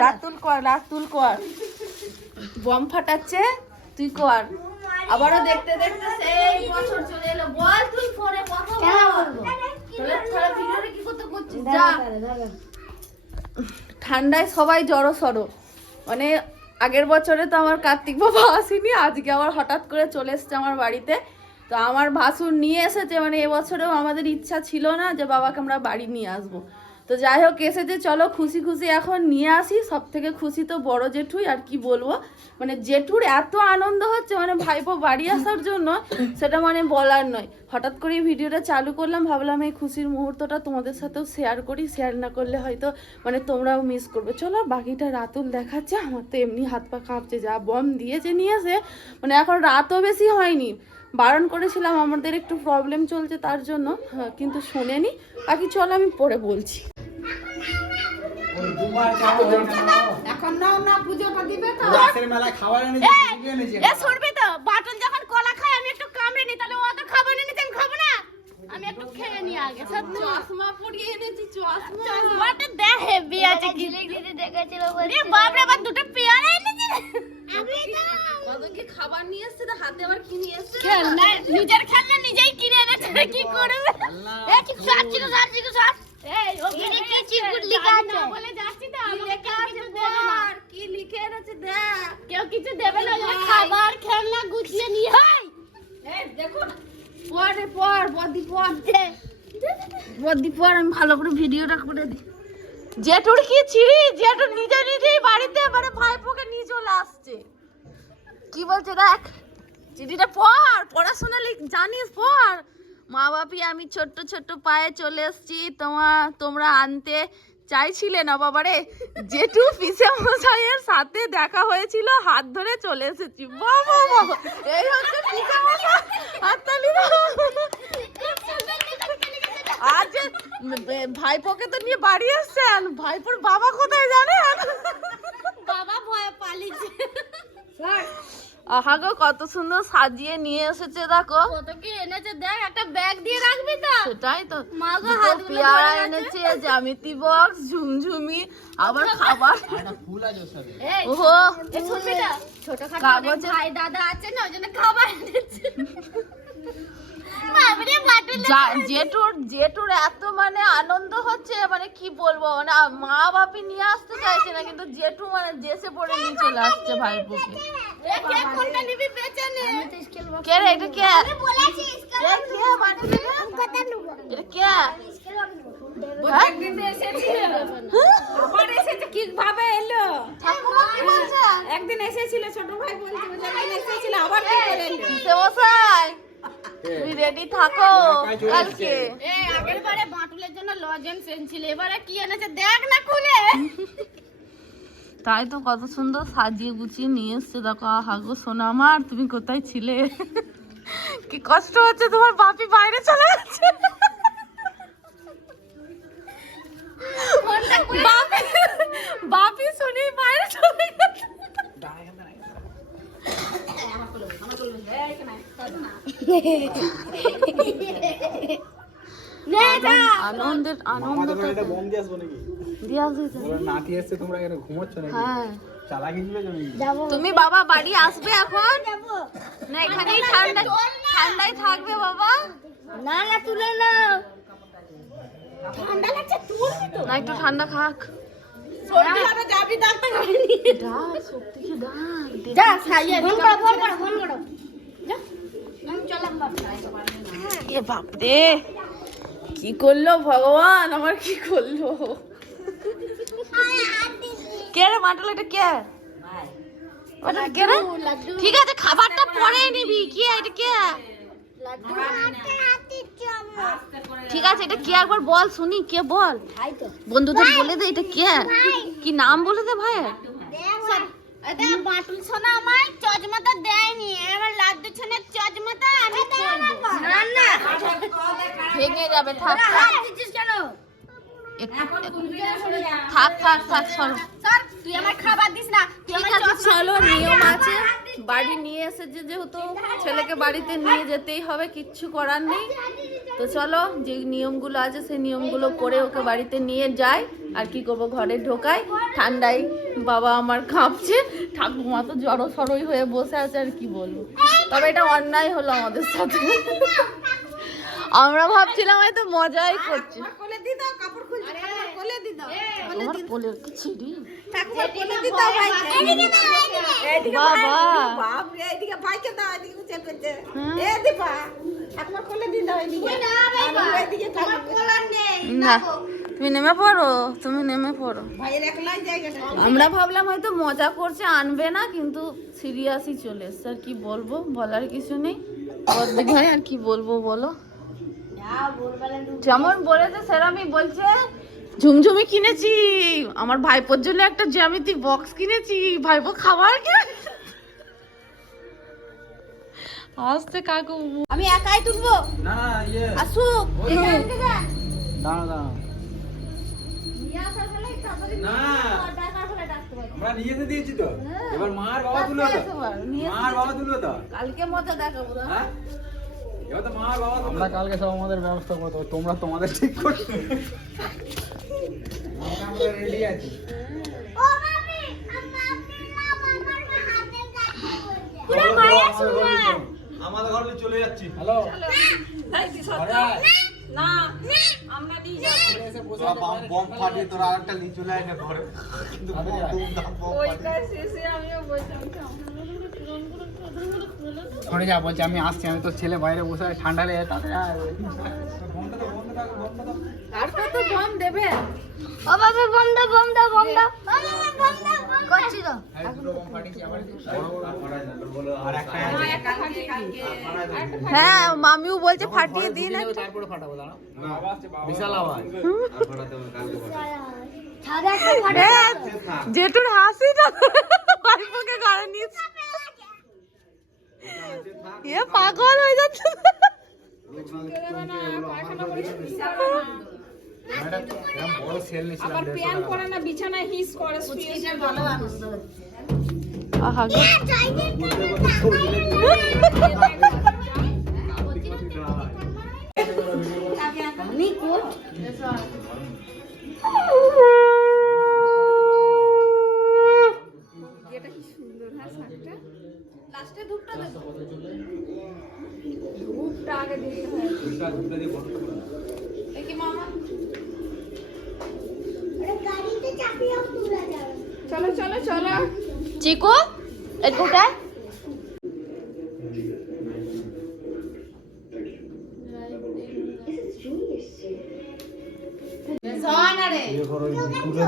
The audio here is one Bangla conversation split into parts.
রাতুল কর রাতুল কর। বম ফাটাচ্ছে তুই কর। আবারও দেখতে দেখতে সেই বছর চলে এলো। বল তুই ফোনে কথা বল। তাহলে তাহলে ভিডিওটা কি করতে করছিস? যা। ঠান্ডায় সবাই জড়ো সড়ো। মানে আগের বছরে তো আমার কার্তিক বাবা আসেনি আজকে আবার হঠাৎ করে চলে এসছে আমার বাড়িতে। তো আমার ভাসুর নিয়ে এসেছে মানে এবছরেও আমাদের ইচ্ছা ছিল না যে বাবাকে আমরা বাড়ি নিয়ে আসব। তো যাই হোক এসেছে, চলো খুশি খুশি এখন নিয়ে আসি। সব থেকে খুশি তো বড় জেঠুই, আর কি বলব? মানে জেঠুর এত আনন্দ হচ্ছে মানে ভাইপো বাড়ি আসার জন্য, সেটা মানে বলার নয়। হঠাৎ করে ভিডিওটা চালু করলাম, ভাবলাম এই খুশির মুহূর্তটা তোমাদের সাথেও শেয়ার করি শেয়ার না করলে হয়তো মানে তোমরাও মিস করবে। চলো, বাকিটা রাতুল দেখাচ্ছে, আমার তো এমনি হাত পা কাঁপছে, যা বম দিয়েছে নিয়ে এসে মানে এখন রাতও বেশি হয়নি। বারণ করেছিলাম আমাদের একটু প্রবলেম চলছে তার জন্য। হ্যাঁ, কিন্তু শোনেনি। বাকি চলো আমি পরে বলছি। এখন নাও না পুজোটা দিবে তো। রাতের মেলা খাবার এনেছি এনেছি। এ শুনবি তো। বাটন যখন কলা খায় আমি একটু কামড়ে নি। তাহলে ও তো খাবার খাব না। আমি একটু খেয়ে নি আগে চশমা পরিয়ে এনেছি চশমা। চশমাটা দে হেভি আছে কি রে বাপ রে আবার দুটো পেয়ারা আমি কতকে খাবার নিয়ে এসেছে তো হাতে আবার কি নিয়ে এসেছে খেলনা নিজের খেলনা নিজেই কিনে এনেছে কি করবে? এ কি সাচ্ছি তো সাচ্ছি তো সাচ্ছি এই ওখানে কি চিকুট লেখা আছে। বলে যাচ্ছি তো আমি লেখা আছে দেখ কি লিখে এনেছে দেখ কেউ কিছু দেবে না খাবার খেলনা গুছিয়ে নিয়ে এই দেখো পরে পর বদি পর। বদি পর আমি ভালো করে ভিডিওটা করে দিই। জেঠুর কি ছিড়ি? জেঠুর নিজে নিজেই বাড়িতে মানে ভাইপোকে নিয়ে চলে আসছে। কি বলছে দেখ। চিঠিটা পড় পড়াশোনা লিখ- জানিস পড়। মা বাপি আমি ছোট্ট ছোট্ট পায়ে চলে এসেছি। তোমা তোমরা আনতে চাইছিলে না বাবারে? জেঠু পিসে মশাইয়ের সাথে দেখা হয়েছিল হাত ধরে চলে এসেছি। বাবা বাবা এই হচ্ছে পিসে মশাই হাততালি। আজ ভাইপোকে তো নিয়ে বাড়ি এসছেন। ভাইপোর বাবা কোথায় জানেন? বাবা ভয়ে পালিয়েছে। আহা গো কত সুন্দর সাজিয়ে নিয়ে এসেছে দেখো। কত কি এনেছে? দেখ একটা ব্যাগ দিয়ে রাখবি তো? সেটাই তো। হাতগুলো পেয়ারা এনেছে জ্যামিতি বক্স ঝুমঝুমি আবার খাবার। একটা ফুল আছে সাথে। এই ওহো। এই ছোটখাটো ভাই দাদা আছে না ওই জন্য খাবার এনেছে। জেঠুর জেঠুর এত মানে আনন্দ হচ্ছে মানে কি বলব মানে মা বাপি নিয়ে আসতে চাইছে না কিন্তু জেঠু মানে দেশে পড়ে নিয়ে চলে আসছে ভাইপোকে। এ কে কোনটা নিবি বেচে নে কে রে এটা কে? বলেছি এ কে বাটি রে? কথা নেব এটা কে? হ্যাঁ? একদিন এসেছিল আবার এসেছে কি ভাবে এলো? ঠাকুমা কি বলছে? একদিন এসেছিল ছোট ভাই বলছে যে এসেছিল আবার কি করে এলো কিসে মশাই তুমি রেডি থাকো। কালকে। এই আগের বারে বাটুলের জন্য লজেন্স এনেছিল এবারে কি এনেছে? দেখ না খুলে। তাই তো কত সুন্দর সাজিয়ে গুছিয়ে নিয়ে এসছে। দেখো আহা গো সোনা আমার তুমি কোথায় ছিলে? কি কষ্ট হচ্ছে তোমার বাপি বাইরে চলে যাচ্ছে বাপি বাপি শুনেই বাইরে চলে গেছে। আনন্দের আনন্দ আমাদের বাড়ি একটা বোম দিয়ে আসব নাকি? দিয়ে আসবে তো। ওরা নাতি এসছে তোমরা এখানে ঘুমোচ্ছ নাকি? হ্যাঁ। চালাকি ছিল জমি তুমি বাবা বাড়ি আসবে এখন? না এখানেই ঠান্ডা ঠান্ডায় থাকবে বাবা। না না তুলে না ঠান্ডা লাগছে তুলবি তো। না একটু ঠান্ডা খাক। সর্দি হবে যাবি ডাক্তার ডাক শক্তিকে ডাক যা খাইয়ে ফোন করো ফোন করো ফোন করো। যা। আমি চলাম বাপ এ বাপ রে কি করল ভগবান? আমার কি করল? কে রে মাটল এটা কে? ওটা কে রে? ঠিক আছে খাবারটা পরে নিবি। কি এটা কে? ঠিক আছে এটা কে? একবার বল শুনি কে বল? বন্ধুদের বলে দে এটা কে? কি নাম বলে দে ভাই এটা বাটুল সোনা আমায় দেয়নি। এবার লাড্ডু ছোনার চজমাটা আমি করব না না। ভেঙে যাবে থাক থাক। কেন? থাক থাক থাক চলো তুই আমার খাবার দিস না। তুই আমার চলো নিয়ম আছে। বাড়ি নিয়ে এসেছে যেহেতু ছেলেকে বাড়িতে নিয়ে যেতেই হবে কিচ্ছু করার নেই। তো চলো যে নিয়মগুলো আছে সেই নিয়মগুলো করে ওকে বাড়িতে নিয়ে যাই আর কি করব ঘরে ঢোকাই ঠান্ডায় বাবা আমার কাঁপছে। ঠাকুমা তো জড়ো সরই হয়ে বসে আছে আর কি বলব? তবে এটা অন্যায় হলো আমাদের সাথে। আমরা ভাবছিলাম হয়তো মজাই করছি। কোলে দি দাও কাপড় খুলছে ঠাকুমার কোলে দি দাও। আমার কোলের কি ছিড়ি? ঠাকুমার কোলে দি দাও ভাই এদিকে দাও এদিকে বাবা। বাপ রে এদিকে ভাইকে দাও এদিকে উঠে করতে। এ দিপা ঠাকুমার কোলে দি দাও এদিকে। না তুমি নেমে পড়ো তুমি নেমে পড়ো। ভাইয়ের একলাই জায়গাটা আমরা ভাবলাম হয়তো মজা করছে আনবে না কিন্তু সিরিয়াসই চলে এসছে। আর কি বলব বলার কিছু নেই। বদ্দিক ভাই আর কি বলব বলো? যেমন বলেছে সেরমই বলছে ঝুমঝুমি কিনেছি। আমার ভাইপোর জন্য একটা জ্যামিতি বক্স কিনেছি। ভাইপো খাবার কিনে আসতে কাকু। আমি একাই তুলবো? না না ইয়ে। আসুক। দাঁড়া দাঁড়া না। আমরা নিয়ে দিয়েছি তো। এবার মার বাবা তুলো তো। মার বাবা তুলো তো। কালকে মজা দেখাবো হ্যাঁ? এবার তো মার বাবা আমরা কালকে সব আমাদের ব্যবস্থা তোমরা তোমাদের ঠিক করে আমরা রেডি আছি। আমাদের ঘরে চলে যাচ্ছি। হ্যালো। না আমরা নিয়ে যাব বম ফাটিয়ে তোরা আরেকটা ঘরে যা বলছি আমি আসছি আমি তো ছেলে বাইরে বসে আছে, ঠান্ডা লেগে আয়। আর কত বম দেবে। ও বাবা বম দাও বম দাও বম দাও। করছি তো। আর হ্যাঁ মামিও বলছে ফাটিয়ে দিন তারপরে ফাটাবো দাঁড়া বিশাল আওয়াজ। ছাদে একটা ফাটা জেঠুর হাসিটা ভাইপোকে নিচ্ছে এ পাগল হয়ে যাচ্ছে। বড় সেল নিয়েছিলাম দেড়শো টাকা। চলো চলো চিকু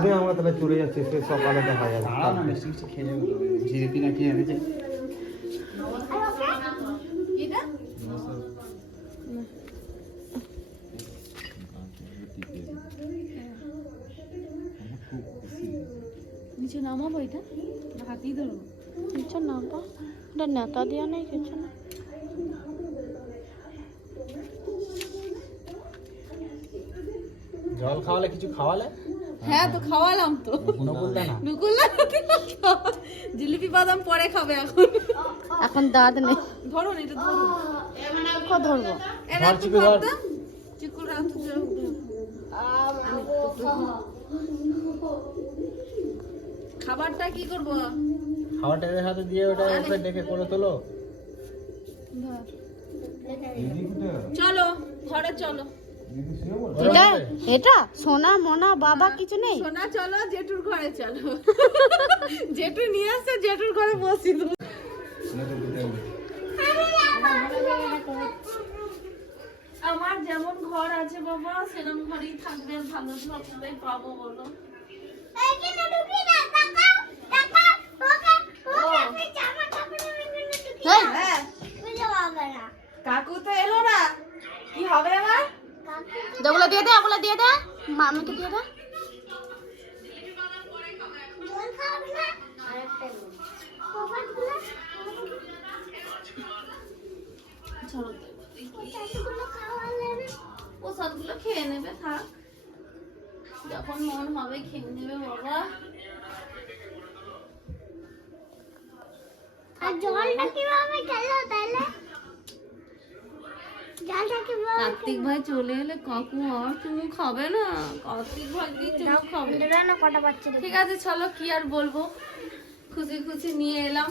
দিয়ে আমরা তাহলে চলে যাচ্ছি সে সকালে দেখা যাবে। জিলিপি না এনেছে নিচে নামাবো এটা? হাতি ধরবো নিচে না। বা এটা নেতা দেওয়া নেই কিছু না। জল খাওয়ালে কিছু খাওয়ালে? হ্যাঁ তো খাওয়ালাম তো। নুকুল্লা জিলিপি বাদাম পরে খাবে এখন। এখন দাঁত নেই। ধরো না এটা ধরো। কো ধরবো। এরা ধর, চিকু, ধর। চিকুর রাত খাবারটা কি করব? এর হাতে দিয়ে ওটা উপরে ডেকে করে তোলো। চলো ঘরে চলো। এটা এটা? সোনা মোনা বাবা কিছু নেই? সোনা চলো জেঠুর ঘরে চলো। জেঠু নিয়ে আসছে জেঠুর ঘরে বসি দেবো আমার যেমন ঘর আছে বাবা সেরকম ঘরেই থাকবে ভালো সবটাই পাবো বলো। হ্যাঁ কাকু তো এলো না। কি হবে এবার? ওগুলো দিয়ে দে ওগুলো দিয়ে দে। মামিকে দিয়ে দে। চলো প্রসাদগুলো খেয়ে নেবে থাক। যখন মন হবে খেয়ে নেবে বাবা। আর জলটা কীভাবে খেলো তাহলে কার্তিক ভাই চলে এলে কাকু আর খাবে না? কার্তিক ভাই কি খাবে। ঠিক আছে চলো কি আর বলব? খুশি খুশি নিয়ে এলাম।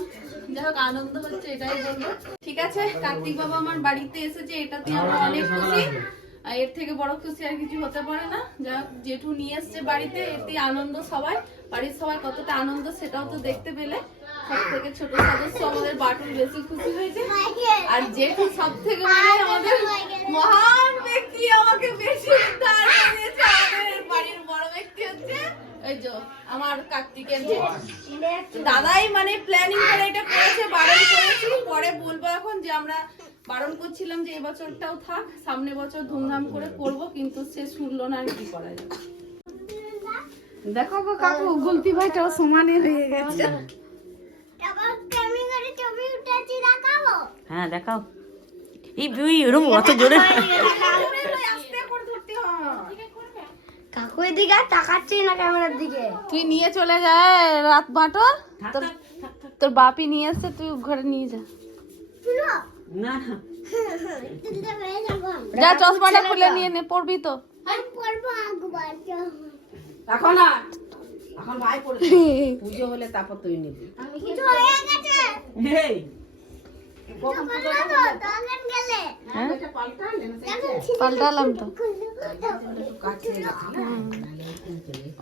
যাই হোক আনন্দ হচ্ছে এটাই বলব। ঠিক আছে কার্তিক বাবা আমার বাড়িতে এসেছে এটাতে আমরা অনেক খুশি। আর এর থেকে বড় খুশি আর কিছু হতে পারে না। যা হোক, জেঠু নিয়ে এসছে বাড়িতে এতে আনন্দ সবাই। বাড়ির সবাই কতটা আনন্দ সেটাও তো দেখতে পেলে। সব থেকে ছোট সদস্য আমাদের বাটুল বেশি খুশি হয়েছে। আর জেঠু সব থেকে মানে আমাদের মহান ব্যক্তি আমাকে বেশি উদ্ধার করেছে আমাদের বাড়ির বড় ব্যক্তি হচ্ছে ওই যে আমার কার্তিকের দাদাই মানে প্ল্যানিং করে এটা করেছে বারণ করেছি। পরে বলব এখন যে আমরা বারণ করছিলাম যে এবছরটাও থাক সামনে বছর ধুমধাম করে করব কিন্তু সে শুনলো না আর কি করা যাবে। দেখো গো কাকু গুলতি ভাইটাও সমানে হয়ে গেছে তারপর কেমনি করে ছবি উঠেছি দেখাবো হ্যাঁ দেখাও। এই তুই এরকম অত জোরে করে ধরতে কাকু এদিকে তাকাচ্ছি না ক্যামেরার দিকে। তুই নিয়ে চলে যায় রাত বাটো তোর তোর বাপি নিয়ে এসছে তুই ঘরে নিয়ে যা। না যা চশমাটা খুলে নিয়ে নে পড়বি তো। আমি পড়ব একবার এখন না। এখন ভাই পড়বে পুজো হলে তারপর তুই নিবি। কিছু হয়ে গেছে। পাল্টালাম তো।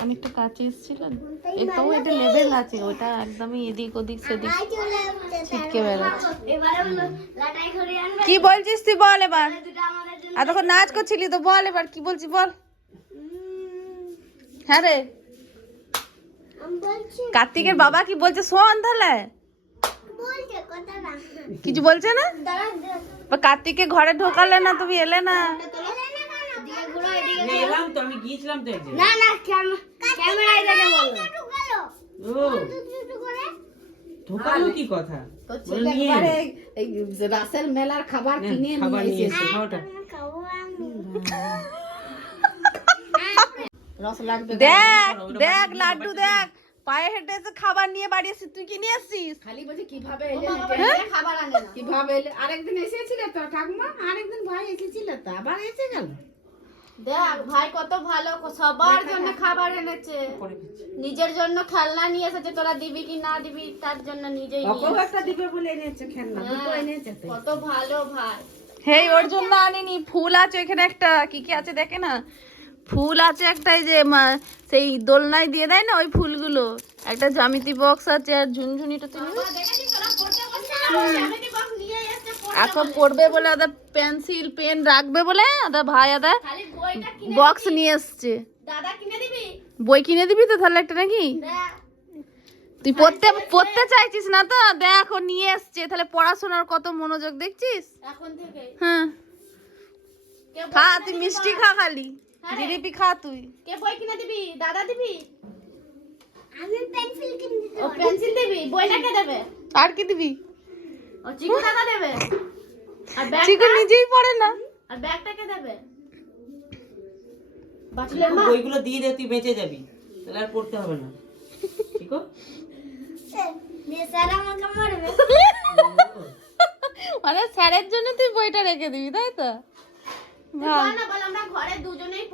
অনেকটা কাছে এসেছিল এটাও এটা লেভেল আছে ওটা একদমই এদিক ওদিক সেদিক ছিটকে বেড়াচ্ছে। কি বলছিস তুই বল এবার। আর তখন নাচ করছিলি তো বল এবার কি বলছিস বল। হ্যাঁ রে। কার্তিকের বাবা কি বলছে? শোন তাহলে। বলছে কিছু বলছে না দাঁড়া বা কার্তিককে ঘরে ঢোকালে না তুমি এলে না দিয়ে ঘুরো এদিকে এলাম তো আমি গিয়েছিলাম তো একদিন না না ক্যামেরা এদিকে বলো ও ঢোকালো কি কথা বলে নিয়ে এলো। এই রাসেল মেলার খাবার নে, কিনে খাবার নিয়ে নিয়ে এসেছে এসে খাওয়াটা খাব আমি রস লাগবে দেখ দেখ লাড্ডু দেখ পায়ে হেঁটে এসে খাবার নিয়ে বাড়ি তুই কি নিয়ে খালি বলছে কীভাবে এলে খাবার আনে না। কীভাবে এলে? আরেকদিন এসেছিলে তো ঠাকুমা? আরেকদিন ভাই এসেছিল তো আবার এসে গেল। দেখ ভাই কত ভালো সবার জন্য খাবার এনেছে। নিজের জন্য খেলনা নিয়ে এসেছে তোরা দিবি কি না দিবি তার জন্য নিজেই নিয়ে একটা দিবে বলে এনেছে খেলনা দুটো এনেছে কত ভালো ভাই। হেই ওর জন্য আনিনি ফুল আছে এখানে একটা কি কি আছে দেখে না? ফুল আছে একটা এই যে সেই দোলনায় দিয়ে দেয় না ওই ফুলগুলো? একটা জ্যামিতি বক্স আছে আর ঝুনঝুনিটা তুমি এখন পড়বে বলে আদা পেন্সিল পেন রাখবে বলে আদা ভাই আদা বক্স নিয়ে এসছে। বই কিনে দিবি তো তাহলে একটা নাকি? তুই পড়তে পড়তে চাইছিস না তো? দেখ নিয়ে এসছে। তাহলে পড়াশোনার কত মনোযোগ দেখছিস? এখন থেকে। হ্যাঁ। খা তুই মিষ্টি? খা খালি। জিলিপি খা তুই। কে বই কিনে দিবি? দাদা দিবি? আমি পেন্সিল কিনে দিতে ও পেন্সিল দিবি? বইটা কে দেবে? আর কি দিবি? ও চিকু দাদা দেবে? আর ব্যাগ চিকু নিজেই পড়ে না। আর ব্যাগটা কে দেবে? বাটুলের মা বইগুলো দিয়ে দে তুই বেঁচে যাবি। তাহলে আর পড়তে হবে না। ঠিক স্যার আমাকে মারবে। মানে স্যারের জন্য তুই বইটা রেখে দিবি তাই তো? না বল আমরা ঘরে দুজনেই